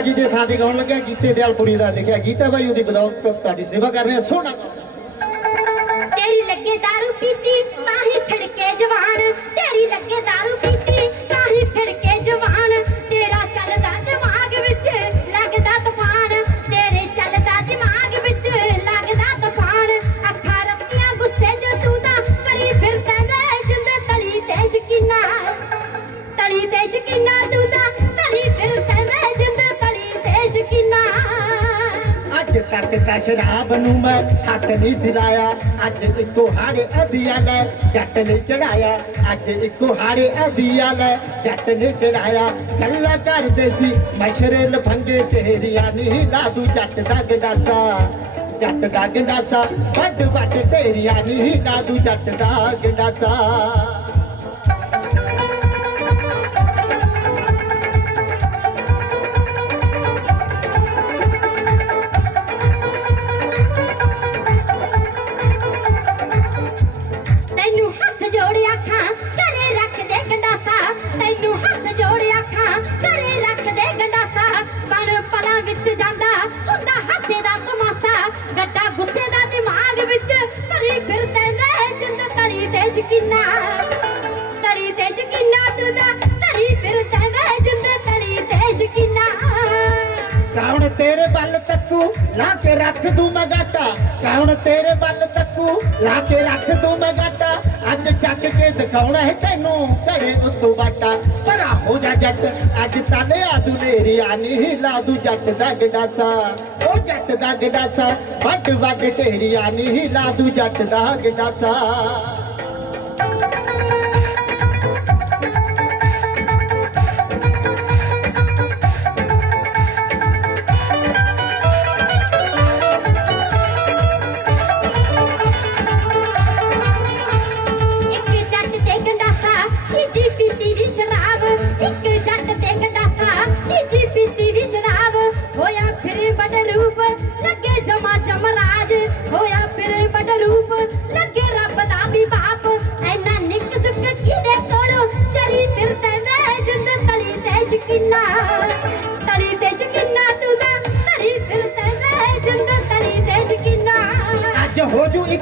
ਦੇ ਥਾਂ ਤੇ ਗਾਉਣ ਲੱਗਿਆ, ਗੀਤੇ ਦਿਆਲਪੁਰੀ ਦਾ ਲਿਖਿਆ, ਗੀਤਾ ਬਾਈ ਉਹਦੀ ਬਦੌਲਤ ਤੁਹਾਡੀ ਸੇਵਾ ਕਰ ਰਿਹਾ ਸੋਹਣਾ ਤੇਰੀ ਲੱਗੇ दारू ਪੀਤੀ, ਤਾਂ ਹੀ ਛੜਕੇ ਜਵਾਨ ਤੱਕ ਸ਼ਰਾਬ ਨੂੰ ਮੈਂ ਹੱਥ ਨਹੀਂ ਸਿਲਾਇਆ। ਅੱਜ ਇੱਕੋ ਹਾੜੇ ਅਧੀਆ ਲੈ ਜੱਟ ਨੇ ਚੜਾਇਆ। ਅੱਜ ਇੱਕੋ ਹਾੜੇ ਅਧੀਆ ਲੈ ਜੱਟ ਨੇ ਚੜਾਇਆ। ਗੱਲਾਂ ਕਰਦੇ ਸੀ, ਮਸ਼ਰੇ ਲਫੰਗੇ ਤੇਰੀਆਂ ਨਹੀਂ ਲਾ ਦੂ ਜੱਟ ਦਾ ਗੰਡਾਸਾ, ਜੱਟ ਦਾ ਗੰਡਾਸਾ, ਵੱਡ ਵੱਡ ਤੇਰੀਆਂ ਨਹੀਂ ਲਾ ਦੂ ਜੱਟ ਦਾ ਗੰਡਾਸਾ। ਲਾ ਕੇ ਰੱਖ ਦੂੰ ਮੈਂ ਗਾਟਾ। ਕੌਣ ਤੇਰੇ ਵੱਲ ਤੱਕੂ? ਲਾ ਕੇ ਰੱਖ ਦੂੰ ਮੈਂ ਗਾਟਾ। ਅੱਜ ਚੱਕ ਕੇ ਦਿਖਾਉਣਾ ਹੈ ਤੈਨੂੰ ਘੜੇ ਉੱਤੋਂ ਬਾਟਾ। ਪਰਾ ਹੋ ਜਾ ਜੱਟ, ਅੱਜ ਤਾਂ ਲਿਆ ਤੂੰ ਨੇਰੀ ਆਨੀ ਲਾ ਦੂ ਜੱਟ ਦਾ ਗੰਡਾਸਾ। ਉਹ ਜੱਟ ਦਾ ਗੰਡਾਸਾ, ਵੱਡ ਵੱਡ ਢੇਰੀਆਂ ਨਹੀਂ ਲਾ ਦੂ ਜੱਟ ਦਾ ਗੰਡਾਸਾ। ਸ਼ਰਾਬ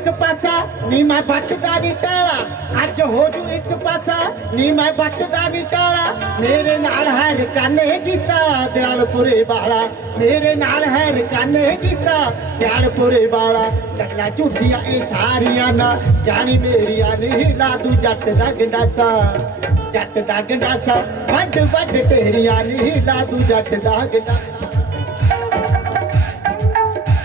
ਇੱਕ ਪਾਸਾ ਨੀ ਮੈਂ ਵੱਟਦਾ ਨੀ ਟਾਲਾ। ਅੱਜ ਹੋ ਜੂ ਇੱਕ ਪਾਸਾ ਨੀ ਮੈਂ ਵੱਟਦਾ ਨੀ ਟਾਲਾ। ਮੇਰੇ ਨਾਲ ਹੈ ਰਕਾਨੇ ਕੀਤਾ ਦਿਆਲਪੁਰੇ ਵਾਲਾ। ਮੇਰੇ ਨਾਲ ਹੈ ਰਕਾਨੇ ਕੀਤਾ ਦਿਆਲਪੁਰੇ ਵਾਲਾ। ਚੱਲਾ ਝੂਠੀਆਂ ਇਹ ਸਾਰੀਆਂ ਨਾ। ਜਾਣੀ ਮੇਰੀਆਂ ਨਹੀਂ ਲਾ ਦੂ ਜੱਟ ਦਾ ਗੰਡਾਸਾ। ਜੱਟ ਦਾ ਗੰਡਾਸਾ। ਵੱਡ ਵੱਡ ਤੇਰੀਆਂ ਨਹੀਂ ਲਾ ਦੂ ਜੱਟ ਦਾ ਗੰਡਾਸਾ।